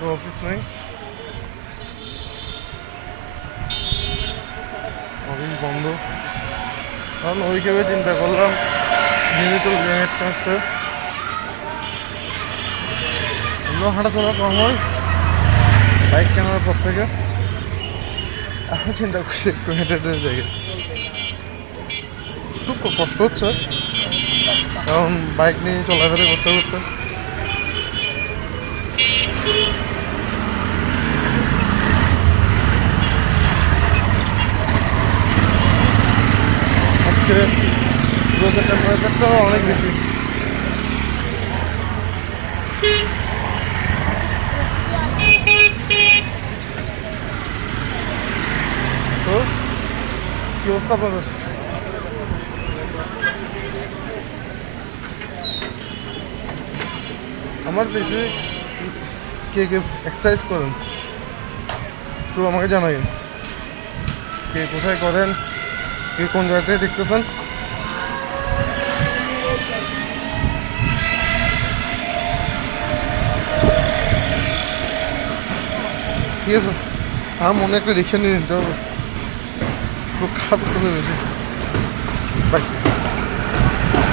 তো অফিস নেই, অফিস বন্ধ। কারণ ওই হিসেবে চিন্তা করলাম ডিজিটাল পেমেন্টটা আসতে অন্য হাঁটাচলা কম হয় বাইক কেনার পর থেকে। এখন চিন্তা করছি একটু হেঁটে হেঁটে জায়গায় একটু কষ্ট হচ্ছে, কারণ বাইক নিয়ে চলাফেরা করতে করতে আজকে রোদের টেম্পারেচারটাও অনেক বেশি। তো কি অবস্থা আপনাদের? আমার বেশি কে কে এক্সারসাইজ করেন একটু আমাকে জানাবেন, কে কোথায় করেন, কে কোন জায়গা থেকে দেখতেছেন। ঠিক আছে, আমার মনে একটা রিক্সা নিয়ে নিতে হবে, খুব খারাপ করতেছে বেশি। বাই।